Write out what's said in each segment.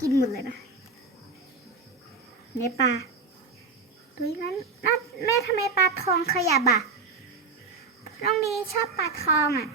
กินหมดเลยนะในปลาตัวนั้นน่าแม่ทำไมปลาทองขยับอะน้องนี้ชอบปลาทองอะ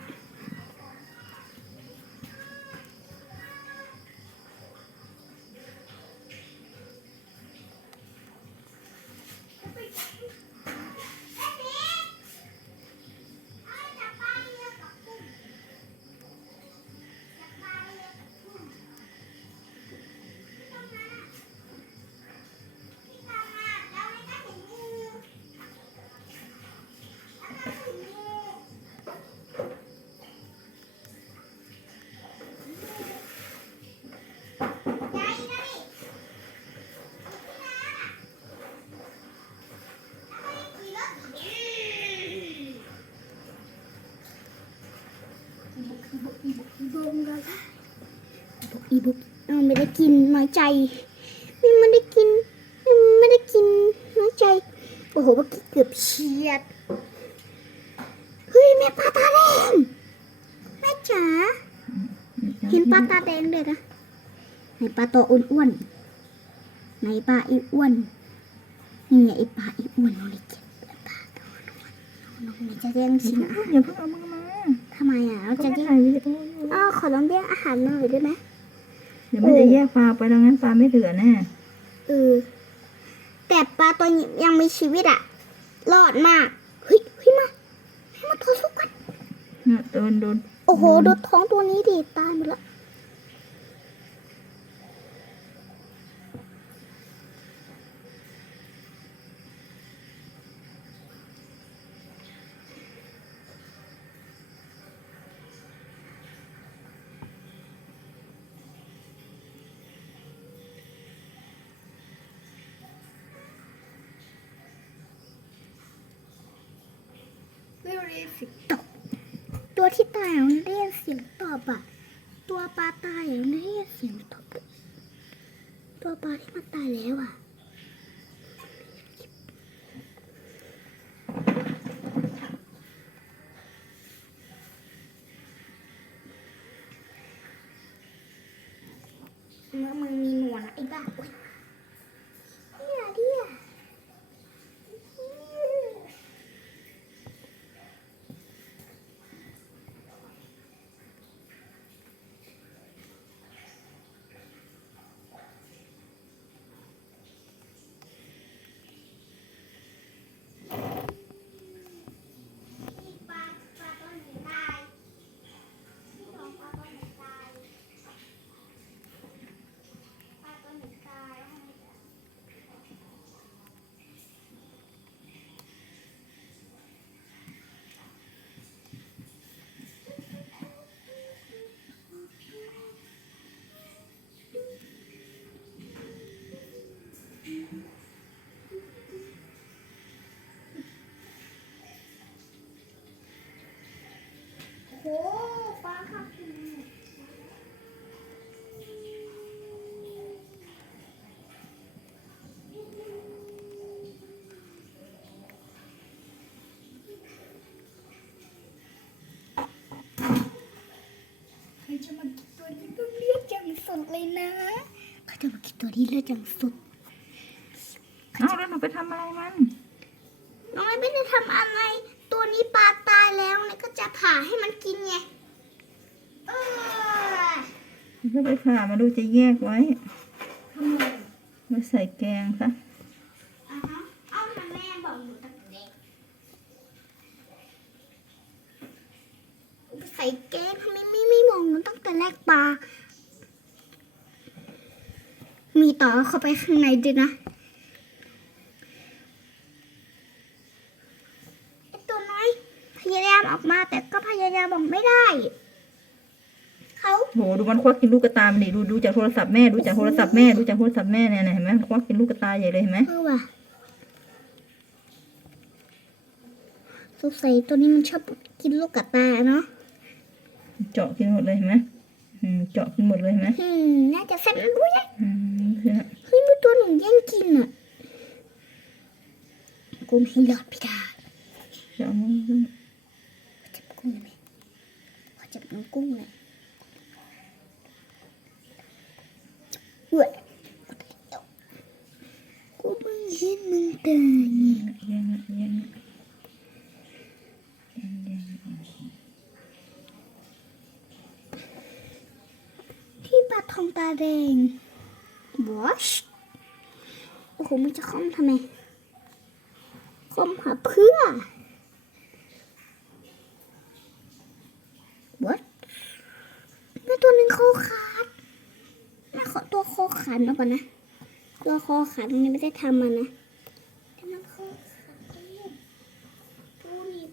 อีบุกอีบุกเอาไม่ได้กินน้อยใจไม่ไม่ได้กินไม่ได้กินน้อยใจ โอ้โหเมื่อกี้เกือบเฉียด เฮ้ยแม่ปลาตาแดงแม่จ๋าเห็นปลาตาแดงเลยนะไหนปลาตัวอ้วนๆไหนปลาอีอ้วนนี่ไงไอปลาอีอ้วนน้องเล็กปลาตัวอ้วนน้องนี่จะแย่งชิงอาหารอย่าเพิ่งเอามือมาทำไมอะเราจะจะแย่งถ่ายวิดีโออยู่อ้าวขอลองแย่งอาหารหน่อยได้ไหมเดี๋ยวมันจะแยกปลาไปแล้วงั้นปลาไม่เหลือแน่เออแต่ปลาตัวนี้ยังมีชีวิตอะรอดมากเฮ้ยเฮ้ยมาให้มาทดสู้กันเนี่ยโดนโดนโอ้โหดูท้องตัวนี้ดิตายหมดละ เรียกเสียงตอบตัวที่ตายมันเรียกเสียงตอบอะตัวปลาตายมันเรียกเสียงตอบตัวปลาที่มันตายแล้วอะเมื่อมึงมีหนวดนะไอ้บ้า โหปลาครับใครจะมากินตัวนี้ต้องเลือดจังสดเลยนะใครจะมากินตัวนี้เลือดจังสดเอ้าแล้วหนูไปทำอะไรมัน น้องไม่ได้ทำอะไร ตัวนี้ปลาตายแล้วเนี่ยก็จะผ่าให้มันกินไงเออก็ไปผ่ามาดูจะแยกไว้ทำไมมาใส่แกงค่ะอ่าฮะเอามาแม่บอกหนูตั้งแต่เด็กใส่แก้ทำไมไม่ไม่บอกหนูตั้งแต่แรกปลามีต่อเข้าไปข้างในด้วยนะไอ้ตัวน้อย พยายามออกมาแต่ก็พ ยายามบอกไม่ได้เขาโหดูมันควักกินลูกกระตามันดิดูดูจากโทรศัพท์แม่ดูจากโทรศัพท์แม่ดูจากโทรศัพท์แม่เนี่ยเห็นไหมมันควักกินลูกกระตาใหญ่เลยเห็นไหมเออว่ะสงสัยตัวนี้มันชอบกินลูกกระตาเนาะเจาะกินหมดเลยเห็นไหมอืมเจาะกินหมดเลยเห็นไหมอืมน่าจะแซ่บด้วยนะอืมเนี่ยเฮ้ยมีตัวหนึ่งแย่งกินอะกุ้งให้หลอดพิดา เจาะมันขึ้น จับกุ้งเลยไหมขอจับน้องกุ้งเลย เว้ยกูเพิ่งเห็นมึงตายเนี่ย แย่งละแย่งละแย่งแย่ง ที่ปลาทองตาแดงบอชโอ้โหมึงจะคอมทำไมคอมหาเพื่อ what แม่ตัวหนึ่งคขาดแม่ขอตัวโคขาดมาก่อนนะ ตัวคอขาดตรงนี้ไม่ได้ทำมันนะแต่มันคอขาดดูนี่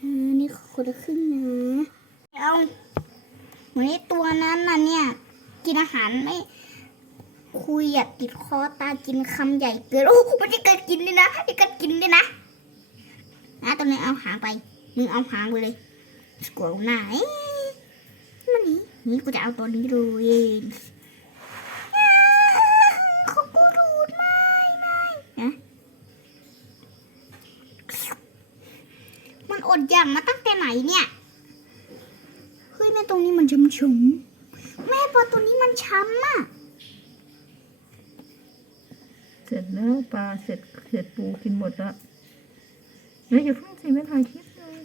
อ่านี่คนละครึ่งนะเอาวันนี้ตัวนั้นน่ะเนี่ย กินอาหารไม่ คุยอยากติดคอตากินคำใหญ่เกินโอ้โหมันจะกัดกินด้วยนะไอ้กัดกินด้วยนะนะตัวนี้เอาหางไปมึงเอาหางไปเลยสกวลหน้าเอ๊ะมันนี่นี่กูจะเอาตัวนี้ดูเอง มันอดอย่างมาตั้งแต่ไหนเนี่ย เฮ้ยแม่ตรงนี้มันช้ำช้ำแม่ปลาตัวนี้มันช้ำอะเสร็จแล้วปลาเสร็จเสร็จปูกินหมดแล้วเฮ้ยอย่าเพิ่งสิไม่ถ่ายคลิปเลย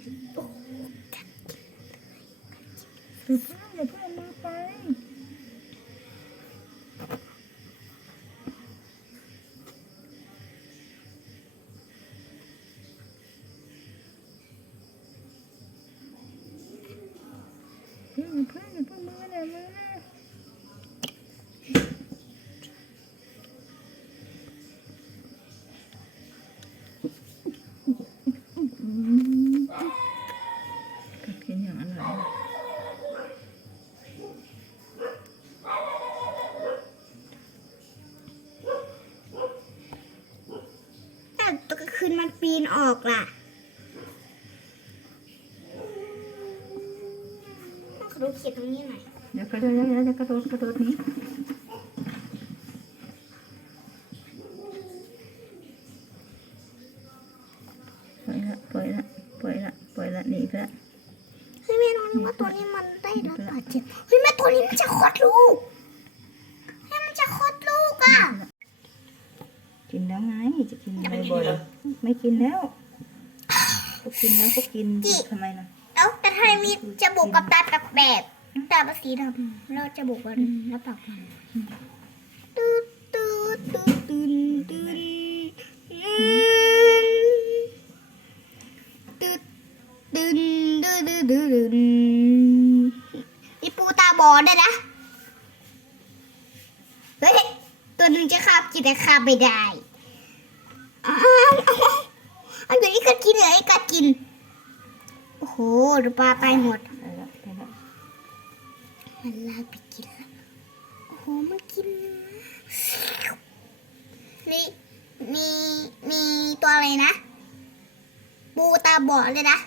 อย่าเพิ่งอย่าเพิ่งเอา คืนมันปีนออกล่ะต้องขอดูเขียนตรงนี้หน่อยเดี๋ยวกระโดดเดี๋ยวเดี๋ยวเดี๋ยวกระโดดกระโดดหนี้ปล่อยละปล่อยละปล่อยละปล่อยละหนีไปละเฮ้ยแม่น้องนึกว่าตัวนี้มันได้รับบาดเจ็บเฮ้ยแม่ตัวนี้มันจะคลอดลูกเฮ้ยมันจะคลอดลูกอะกินแล้วไงจะกินอะไรบ่อย ไม่กินแล้วก็กินแล้วก็กินทำไมนะเอ้าแต่ทำไมมีจะมูกกับตาแปลกๆตาเป็นสีดำเราจะมูกมันแล้วปากมันตื้อตื้อตื้อตื้นตื้นตื้อตื้นตื้อตื้นตื้นมีปูตาบอดด้ยนะเฮ้ยตัวหนึ่งจะคาบกินแต่คาบไม่ได้ กัดกิน โอ้โหดูปลาตายหมดไปละไปละมันลากไปกินแล้วโอ้โหมันกินนี่มีมีตัวอะไรนะ ปูตาบอดเลยนะ